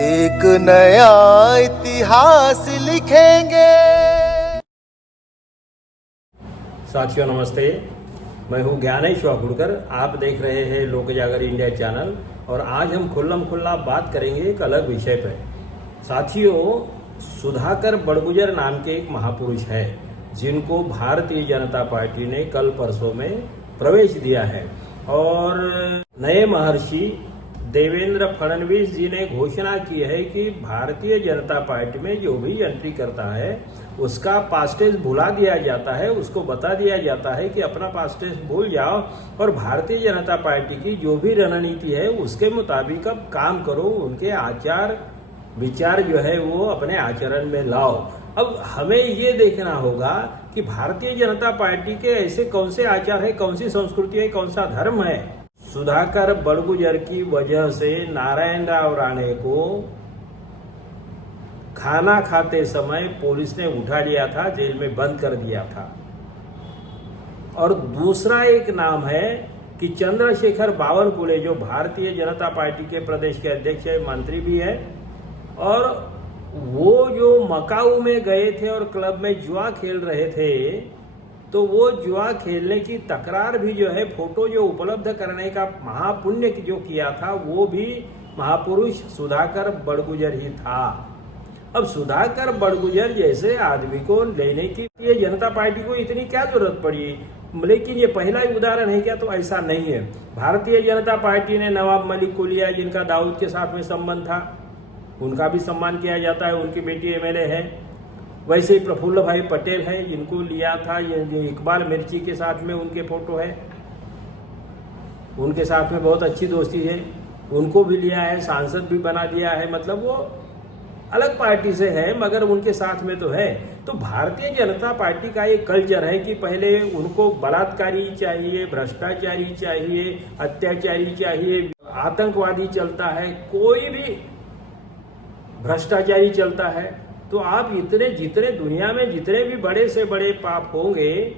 एक नया इतिहास लिखेंगे। साथियों नमस्ते, मैं हूं ज्ञानेश वाकुड़कर। आप देख रहे हैं लोक जागर इंडिया चैनल और आज हम खुल्लम खुल्ला बात करेंगे एक अलग विषय पर। साथियों, सुधाकर बड़गुजर नाम के एक महापुरुष है जिनको भारतीय जनता पार्टी ने कल परसों में प्रवेश दिया है और नए महर्षि देवेंद्र फडणवीस जी ने घोषणा की है कि भारतीय जनता पार्टी में जो भी एंट्री करता है उसका पास्टेज भुला दिया जाता है, उसको बता दिया जाता है कि अपना पास्टेज भूल जाओ और भारतीय जनता पार्टी की जो भी रणनीति है उसके मुताबिक अब काम करो, उनके आचार विचार जो है वो अपने आचरण में लाओ। अब हमें ये देखना होगा कि भारतीय जनता पार्टी के ऐसे कौन से आचार है, कौन सी संस्कृति है, कौन सा धर्म है। सुधाकर बड़गुजर की वजह से नारायण राव राणे को खाना खाते समय पुलिस ने उठा लिया था, जेल में बंद कर दिया था। और दूसरा एक नाम है कि चंद्रशेखर बावनकुळे जो भारतीय जनता पार्टी के प्रदेश के अध्यक्ष है, मंत्री भी है, और वो जो मकाऊ में गए थे और क्लब में जुआ खेल रहे थे, तो वो जुआ खेलने की तकरार भी जो है फोटो जो उपलब्ध करने का महापुण्य जो किया था वो भी महापुरुष सुधाकर बड़गुजर ही था। अब सुधाकर बड़गुजर जैसे आदमी को लेने की ये जनता पार्टी को इतनी क्या जरूरत पड़ी, लेकिन ये पहला ही उदाहरण है क्या? तो ऐसा नहीं है। भारतीय जनता पार्टी ने नवाब मलिक को लिया जिनका दाऊद के साथ में संबंध था, उनका भी सम्मान किया जाता है, उनकी बेटी एमएलए है। वैसे ही प्रफुल्ल भाई पटेल है जिनको लिया था, ये इकबाल मिर्ची के साथ में उनके फोटो है, उनके साथ में बहुत अच्छी दोस्ती है, उनको भी लिया है, सांसद भी बना दिया है। मतलब वो अलग पार्टी से है मगर उनके साथ में तो है। तो भारतीय जनता पार्टी का एक कल्चर है कि पहले उनको बलात्कारी चाहिए, भ्रष्टाचारी चाहिए, अत्याचारी चाहिए, आतंकवादी चलता है, कोई भी भ्रष्टाचारी चलता है। तो आप जितने दुनिया में जितने भी बड़े से बड़े पाप होंगे,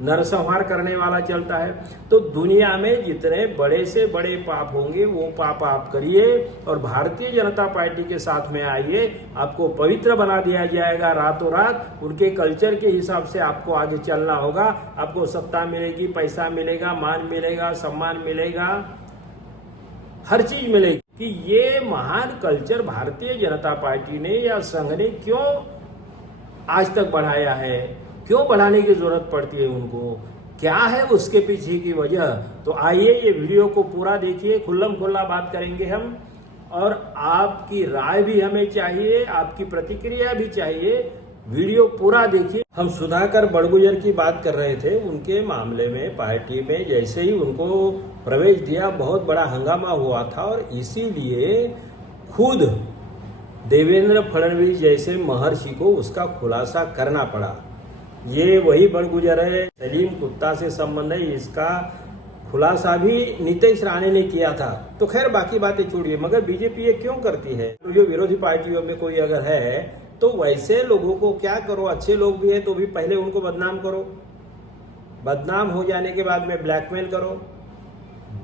नरसंहार करने वाला चलता है, तो दुनिया में जितने बड़े से बड़े पाप होंगे वो पाप आप करिए और भारतीय जनता पार्टी के साथ में आइए, आपको पवित्र बना दिया जाएगा रातों रात। उनके कल्चर के हिसाब से आपको आगे चलना होगा, आपको सत्ता मिलेगी, पैसा मिलेगा, मान मिलेगा, सम्मान मिलेगा, हर चीज मिलेगी। कि ये महान कल्चर भारतीय जनता पार्टी ने या संघ ने क्यों आज तक बढ़ाया है, क्यों बढ़ाने की जरूरत पड़ती है उनको, क्या है उसके पीछे की वजह। तो आइए ये वीडियो को पूरा देखिए, खुल्लम खुल्ला बात करेंगे हम और आपकी राय भी हमें चाहिए, आपकी प्रतिक्रिया भी चाहिए। वीडियो पूरा देखिए। हम सुधाकर बड़गुजर की बात कर रहे थे। उनके मामले में पार्टी में जैसे ही उनको प्रवेश दिया बहुत बड़ा हंगामा हुआ था और इसीलिए खुद देवेंद्र फडणवीस जैसे महर्षि को उसका खुलासा करना पड़ा। ये वही बड़गुजर है, सलीम कुत्ता से संबंध है, इसका खुलासा भी नीतीश राणे ने किया था। तो खैर बाकी बातें छोड़िए, मगर बीजेपी ये क्यों करती है? तो जो विरोधी पार्टियों में कोई अगर है तो वैसे लोगों को क्या करो, अच्छे लोग भी है तो भी पहले उनको बदनाम करो, बदनाम हो जाने के बाद में ब्लैकमेल करो,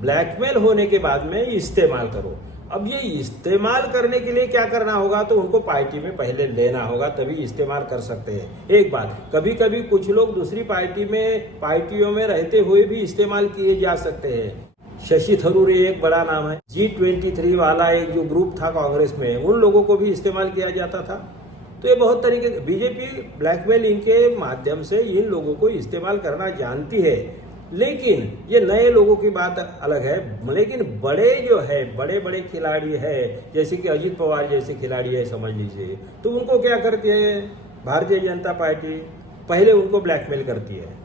ब्लैकमेल होने के बाद में इस्तेमाल करो। अब ये इस्तेमाल करने के लिए क्या करना होगा? तो उनको पार्टी में पहले लेना होगा, तभी इस्तेमाल कर सकते हैं। एक बात, कभी कभी कुछ लोग दूसरी पार्टियों में रहते हुए भी इस्तेमाल किए जा सकते हैं। शशि थरूर एक बड़ा नाम है, G23 वाला एक जो ग्रुप था कांग्रेस में, उन लोगों को भी इस्तेमाल किया जाता था। तो ये बहुत तरीके बीजेपी ब्लैकमेलिंग के माध्यम से इन लोगों को इस्तेमाल करना जानती है। लेकिन ये नए लोगों की बात अलग है। लेकिन बड़े जो है, बड़े बड़े खिलाड़ी है, जैसे कि अजित पवार जैसे खिलाड़ी है समझ लीजिए, तो उनको क्या करती है भारतीय जनता पार्टी? पहले उनको ब्लैकमेल करती है।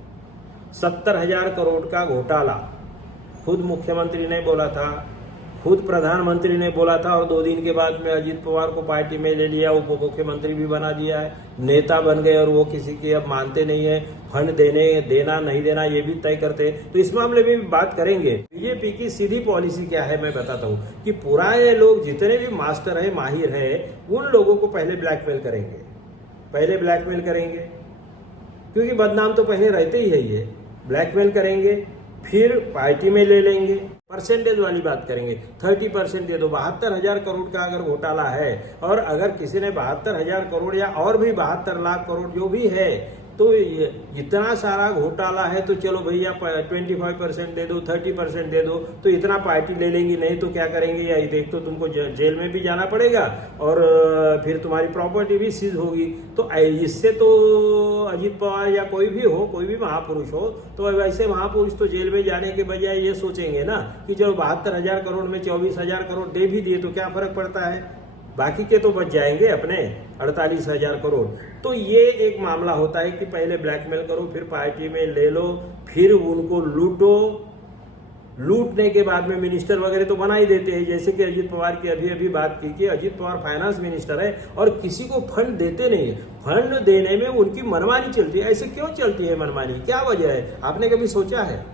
70,000 करोड़ का घोटाला खुद मुख्यमंत्री ने बोला था, खुद प्रधानमंत्री ने बोला था और 2 दिन के बाद में अजित पवार को पार्टी में ले लिया, उप मुख्यमंत्री भी बना दिया है, नेता बन गए और वो किसी के अब मानते नहीं है, फंड देना नहीं देना ये भी तय करते हैं। तो इस मामले में भी बात करेंगे। बीजेपी की सीधी पॉलिसी क्या है मैं बताता हूँ कि पुराने लोग जितने भी मास्टर है, माहिर है, उन लोगों को पहले ब्लैकमेल करेंगे, क्योंकि बदनाम तो पहले रहते ही है, ये ब्लैकमेल करेंगे, फिर पार्टी में ले लेंगे, परसेंटेज वाली बात करेंगे, 30% दे दो। 72,000 करोड़ का अगर घोटाला है और अगर किसी ने 72,000 करोड़ या और भी 72 लाख करोड़ जो भी है, तो इतना सारा घोटाला है तो चलो भैया 25% दे दो, 30% दे दो, तो इतना पार्टी ले लेंगी। नहीं तो क्या करेंगे, या देख तो तुमको जेल में भी जाना पड़ेगा और फिर तुम्हारी प्रॉपर्टी भी सीज होगी। तो इससे तो अजीत पवार या कोई भी हो, कोई भी महापुरुष हो, तो वैसे महापुरुष तो जेल में जाने के बजाय ये सोचेंगे ना कि चलो 72,000 करोड़ में 24,000 करोड़ दे भी दिए तो क्या फर्क पड़ता है, बाकी के तो बच जाएंगे अपने 48,000 करोड़। तो ये एक मामला होता है कि पहले ब्लैकमेल करो, फिर पार्टी में ले लो, फिर उनको लूटो। लूटने के बाद में मिनिस्टर वगैरह तो बना ही देते हैं। जैसे कि अजीत पवार की अभी अभी बात की कि अजीत पवार फाइनेंस मिनिस्टर है और किसी को फंड देते नहीं है। फंड देने में उनकी मनमानी चलती है। ऐसे क्यों चलती है मनमानी, क्या वजह है, आपने कभी सोचा है?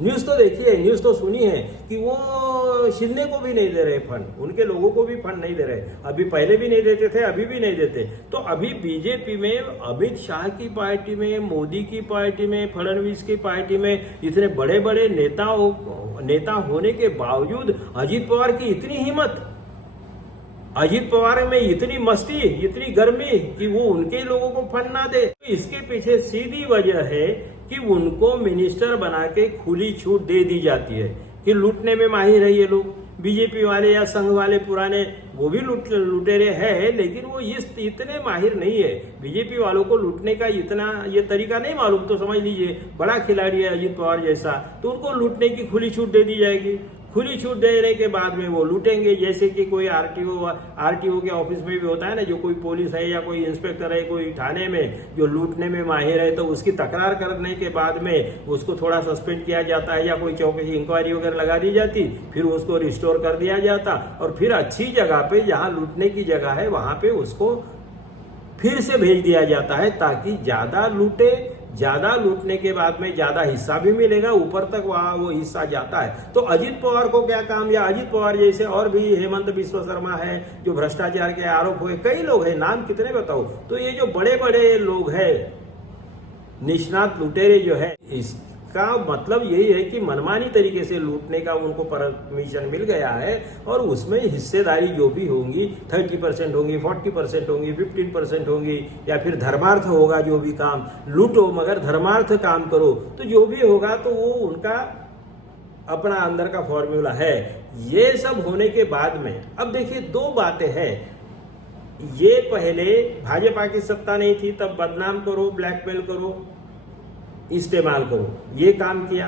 न्यूज तो देखी है, न्यूज तो सुनी है कि वो शिंदे को भी नहीं दे रहे फंड, उनके लोगों को भी फंड नहीं दे रहे। अभी पहले भी नहीं देते थे, अभी भी नहीं देते। तो अभी बीजेपी में, अमित शाह की पार्टी में, मोदी की पार्टी में, फडणवीस की पार्टी में इतने बड़े बड़े नेता होने के बावजूद अजीत पवार की इतनी हिम्मत, अजीत पवार में इतनी मस्ती, इतनी गर्मी कि वो उनके लोगों को फंड ना दे। तो इसके पीछे सीधी वजह है कि उनको मिनिस्टर बना के खुली छूट दे दी जाती है कि लूटने में माहिर है ये लोग। बीजेपी वाले या संघ वाले पुराने वो भी लुटेरे हैं, लेकिन वो इतने माहिर नहीं है। बीजेपी वालों को लूटने का इतना ये तरीका नहीं मालूम, तो समझ लीजिए बड़ा खिलाड़ी है अजीत पवार जैसा, तो उनको लूटने की खुली छूट दे दी जाएगी। खुली छूट देने के बाद में वो लूटेंगे। जैसे कि कोई आरटीओ के ऑफिस में भी होता है ना, जो कोई पुलिस है या कोई इंस्पेक्टर है कोई थाने में जो लूटने में माहिर है, तो उसकी तकरार करने के बाद में उसको थोड़ा सस्पेंड किया जाता है या कोई चौकसी इंक्वायरी वगैरह लगा दी जाती, फिर उसको रिस्टोर कर दिया जाता और फिर अच्छी जगह पे जहां लूटने की जगह है वहां पे उसको फिर से भेज दिया जाता है, ताकि ज्यादा लूटे। ज्यादा लूटने के बाद में ज्यादा हिस्सा भी मिलेगा, ऊपर तक वहां वो हिस्सा जाता है। तो अजीत पवार को क्या काम, या अजीत पवार जैसे और भी हेमंत बिस्वा शर्मा है जो भ्रष्टाचार के आरोप हुए, कई लोग हैं, नाम कितने बताओ। तो ये जो बड़े बड़े लोग हैं, निष्णात लुटेरे जो है, इसका मतलब यही है कि मनमानी तरीके से लूटने का उनको परमिशन मिल गया है और उसमें हिस्सेदारी जो भी होंगी 30% होंगी, 40% होंगी, 15% होंगी, या फिर धर्मार्थ होगा। जो भी काम लूटो मगर धर्मार्थ काम करो, तो जो भी होगा तो वो उनका अपना अंदर का फॉर्मूला है। ये सब होने के बाद में अब देखिए दो बातें हैं। ये पहले भाजपा की सत्ता नहीं थी तब बदनाम करो, ब्लैकमेल करो, इस्तेमाल करो, ये काम किया।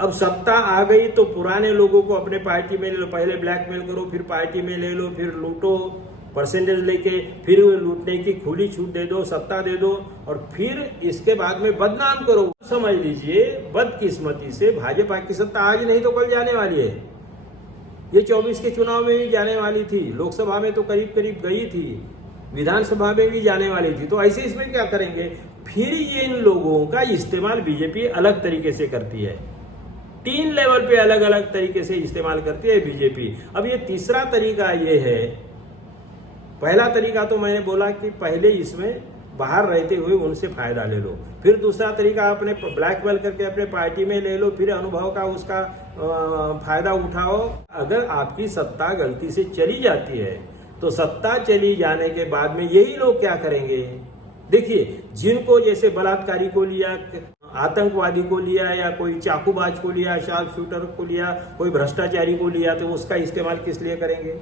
अब सत्ता आ गई तो पुराने लोगों को अपने पार्टी में ले लो, पहले ब्लैकमेल करो, फिर पार्टी में ले लो, फिर लूटो परसेंटेज लेके, फिर लूटने की खुली छूट दे दो, सत्ता दे दो और फिर इसके बाद में बदनाम करो। समझ लीजिए बदकिस्मती से भाजपा की सत्ता आज नहीं तो कल जाने वाली है। ये 24 के चुनाव में भी जाने वाली थी, लोकसभा में तो करीब करीब गई थी, विधानसभा में भी जाने वाली थी। तो ऐसे इसमें क्या करेंगे, फिर ये इन लोगों का इस्तेमाल बीजेपी अलग तरीके से करती है। 3 लेवल पे अलग अलग तरीके से इस्तेमाल करती है बीजेपी। अब ये तीसरा तरीका ये है, पहला तरीका तो मैंने बोला कि पहले इसमें बाहर रहते हुए उनसे फायदा ले लो, फिर दूसरा तरीका अपने ब्लैकमेल करके अपने पार्टी में ले लो, फिर अनुभव का उसका फायदा उठाओ। अगर आपकी सत्ता गलती से चली जाती है तो सत्ता चली जाने के बाद में यही लोग क्या करेंगे, देखिए जिनको जैसे बलात्कारी को लिया, आतंकवादी को लिया, या कोई चाकूबाज को लिया, शार्प शूटर को लिया, कोई भ्रष्टाचारी को लिया, तो उसका इस्तेमाल किस लिए करेंगे।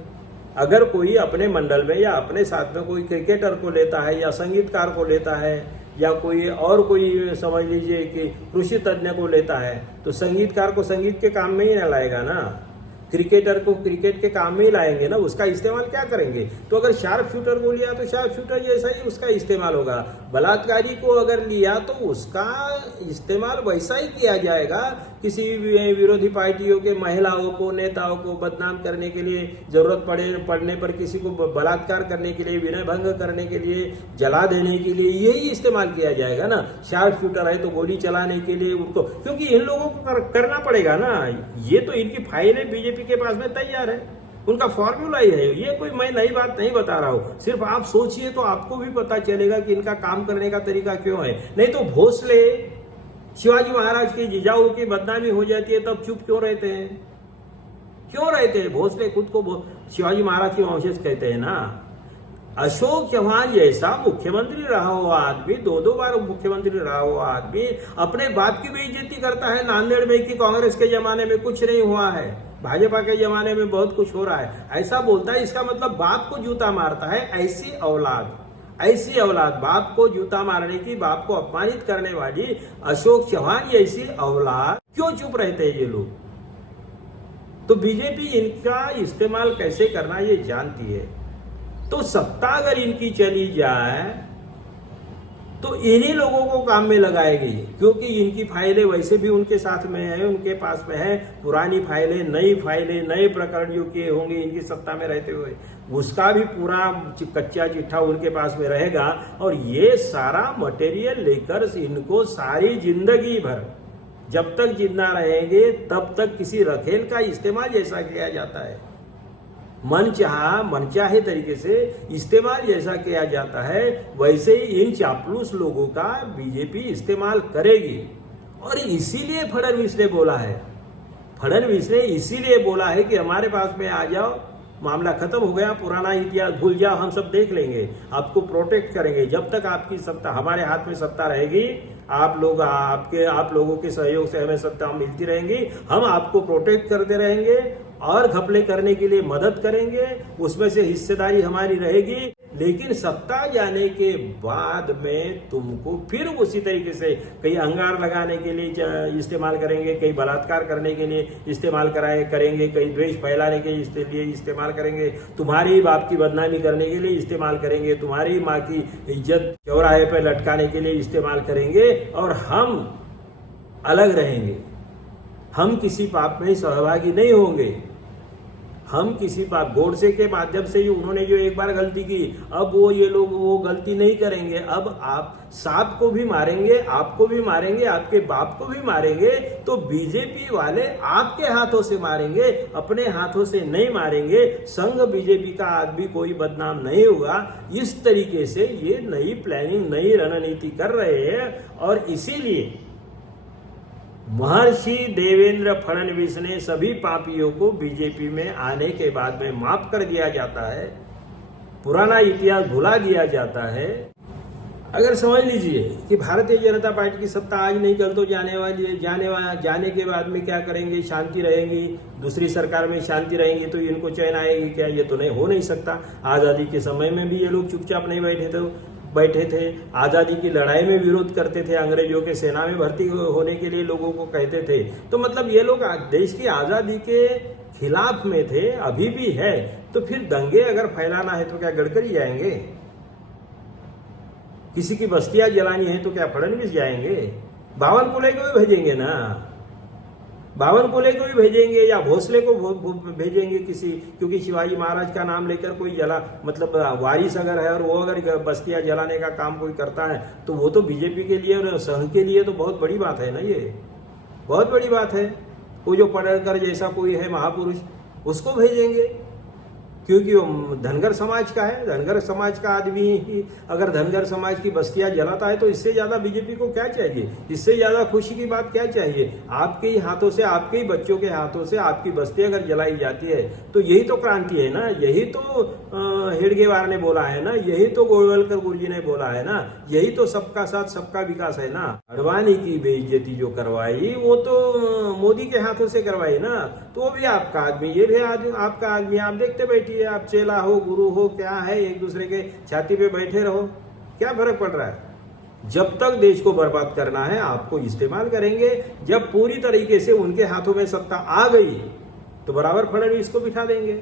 अगर कोई अपने मंडल में या अपने साथ में कोई क्रिकेटर को लेता है या संगीतकार को लेता है या कोई और कोई समझ लीजिए कि कृषि तज्ञ को लेता है, तो संगीतकार को संगीत के काम में ही ना लाएगा ना, क्रिकेटर को क्रिकेट के काम में ही लाएंगे ना, उसका इस्तेमाल क्या करेंगे। तो अगर शार्प शूटर को लिया तो शार्प शूटर जैसा ही उसका इस्तेमाल होगा। बलात्कारी को अगर लिया तो उसका इस्तेमाल वैसा ही किया जाएगा। किसी विरोधी पार्टियों के महिलाओं को, नेताओं को बदनाम करने के लिए, जरूरत पड़ने पर किसी को बलात्कार करने के लिए, विनय भंग करने के लिए, जला देने के लिए, यही इस्तेमाल किया जाएगा ना। शार्प शूटर है तो गोली चलाने के लिए उनको, क्योंकि इन लोगों को करना पड़ेगा ना। ये तो इनकी फाइलें बीजेपी के पास में तैयार है, उनका फॉर्मूला ही है। ये कोई मैं नई बात नहीं बता रहा हूं, सिर्फ आप सोचिए तो आपको भी पता चलेगा कि इनका काम करने का तरीका क्यों है। नहीं तो भोसले, शिवाजी महाराज की जिजाऊ की बदनामी हो जाती है तब चुप क्यों रहते हैं। क्यों रहते हैं? भोसले खुद को शिवाजी महाराज के वंशज कहते हैं ना। अशोक चौहान जैसा मुख्यमंत्री रहा हुआ आदमी, 2 बार मुख्यमंत्री रहा हुआ आदमी अपने बाप की बेइज्जती करता है नांदेड़ में कि कांग्रेस के जमाने में कुछ नहीं हुआ है, भाजपा के जमाने में बहुत कुछ हो रहा है, ऐसा बोलता है। इसका मतलब बाप को जूता मारता है। ऐसी औलाद बाप को जूता मारने की, बाप को अपमानित करने वाली अशोक चौहान जैसी औलाद क्यों चुप रहते हैं ये लोग? तो बीजेपी इनका इस्तेमाल कैसे करना ये जानती है। तो सत्ता अगर इनकी चली जाए तो इन्हीं लोगों को काम में लगाएगी, क्योंकि इनकी फाइलें वैसे भी उनके साथ में है, उनके पास में है पुरानी फाइलें, नए प्रकरण जो किए होंगे इनकी सत्ता में रहते हुए, उसका भी पूरा कच्चा चिट्ठा उनके पास में रहेगा। और ये सारा मटेरियल लेकर इनको सारी जिंदगी भर, जब तक जिंदा रहेंगे तब तक किसी रखेल का इस्तेमाल जैसा किया जाता है, मनचाहे तरीके से इस्तेमाल जैसा किया जाता है, वैसे ही इन चापलूस लोगों का बीजेपी इस्तेमाल करेगी। और इसीलिए फडणवीस ने बोला है कि हमारे पास में आ जाओ, मामला खत्म हो गया, पुराना इतिहास भूल जाओ, हम सब देख लेंगे, आपको प्रोटेक्ट करेंगे। जब तक आपकी सत्ता, हमारे हाथ में सत्ता रहेगी, आप लोगों के सहयोग से हमें सत्ता मिलती रहेंगी, हम आपको प्रोटेक्ट करते रहेंगे और घपले करने के लिए मदद करेंगे, उसमें से हिस्सेदारी हमारी रहेगी। लेकिन सत्ता जाने के बाद में तुमको फिर उसी तरीके से कहीं अंगार लगाने के लिए इस्तेमाल करेंगे, कहीं बलात्कार करने के लिए इस्तेमाल करेंगे, कहीं द्वेष फैलाने के लिए इस्तेमाल करेंगे, तुम्हारी बाप की बदनामी करने के लिए इस्तेमाल करेंगे, तुम्हारी माँ की इज्जत चौराहे पर लटकाने के लिए इस्तेमाल करेंगे। और हम अलग रहेंगे, हम किसी पाप में सहभागी नहीं होंगे, हम किसी पाप, गोडसे के माध्यम से उन्होंने जो एक बार गलती की, अब ये लोग वो गलती नहीं करेंगे। अब आप सांप को भी मारेंगे, आपको भी मारेंगे, आपके बाप को भी मारेंगे, तो बीजेपी वाले आपके हाथों से मारेंगे, अपने हाथों से नहीं मारेंगे। संघ बीजेपी का आदमी कोई बदनाम नहीं होगा। इस तरीके से ये नई प्लानिंग, नई रणनीति कर रहे हैं। और इसीलिए महर्षि देवेंद्र फडणवीस ने सभी पापियों को बीजेपी में आने के बाद में माफ कर दिया जाता है, पुराना इतिहास भुला दिया जाता है। अगर समझ लीजिए कि भारतीय जनता पार्टी की सत्ता आज नहीं कल तो जाने वाली है, जाने के बाद में क्या करेंगे? शांति रहेगी, दूसरी सरकार में शांति रहेगी तो इनको चैन आएगी क्या? ये तो नहीं हो नहीं सकता। आजादी के समय में भी ये लोग चुपचाप नहीं बैठे थे, आजादी की लड़ाई में विरोध करते थे, अंग्रेजों के सेना में भर्ती होने के लिए लोगों को कहते थे। तो मतलब ये लोग देश की आजादी के खिलाफ में थे, अभी भी है। तो फिर दंगे अगर फैलाना है तो क्या गडकरी जाएंगे? किसी की बस्तियां जलानी है तो क्या फडणवीस जाएंगे? बावनकुळे को भी भेजेंगे ना, बावनकुळे को भी भेजेंगे या भोसले को भेजेंगे किसी, क्योंकि शिवाजी महाराज का नाम लेकर कोई मतलब वारिस अगर है और वो अगर बस्तियां जलाने का काम कोई करता है तो वो तो बीजेपी के लिए और संघ के लिए तो बहुत बड़ी बात है ना, ये बहुत बड़ी बात है। वो जो पडळकर जैसा कोई है महापुरुष, उसको भेजेंगे, क्योंकि वो धनगर समाज का है। धनगर समाज का आदमी ही अगर धनगर समाज की बस्तियां जलाता है तो इससे ज्यादा बीजेपी को क्या चाहिए? इससे ज्यादा खुशी की बात क्या चाहिए? आपके ही हाथों से, आपके ही बच्चों के हाथों से आपकी बस्ती अगर जलाई जाती है तो यही तो क्रांति है ना, यही तो हेडगेवार ने बोला है ना, यही तो गोळवलकर गुरुजी ने बोला है ना, यही तो सबका साथ सबका विकास है ना। अडवाणी की बेइज्जती जो करवाई वो तो मोदी के हाथों से करवाई ना, तो वो भी आपका आदमी, ये भी आपका आदमी। आप देखते बैठिए, आप चेला हो, गुरु हो, क्या है, एक दूसरे के छाती पे बैठे रहो, क्या फर्क पड़ रहा है? जब तक देश को बर्बाद करना है आपको इस्तेमाल करेंगे। जब पूरी तरीके से उनके हाथों में सत्ता आ गई तो बराबर फडणवीस को बिठा देंगे।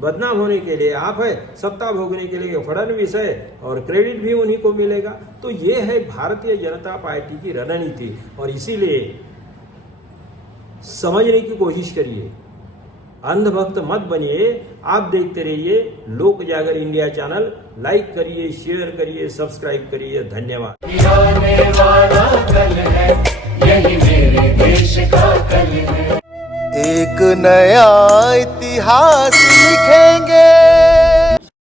बदनाम होने के लिए आप है, सत्ता भोगने के लिए फडणवीस है, और क्रेडिट भी उन्हीं को मिलेगा। तो ये है भारतीय जनता पार्टी की रणनीति। और इसीलिए समझने की कोशिश करिए, अंधभक्त मत बनिए। आप देखते रहिए लोक जागर इंडिया चैनल, लाइक करिए, शेयर करिए, सब्सक्राइब करिए। धन्यवाद। आने वाला कल है, यही मेरे देश का कल है। एक नया इतिहास लिखेंगे।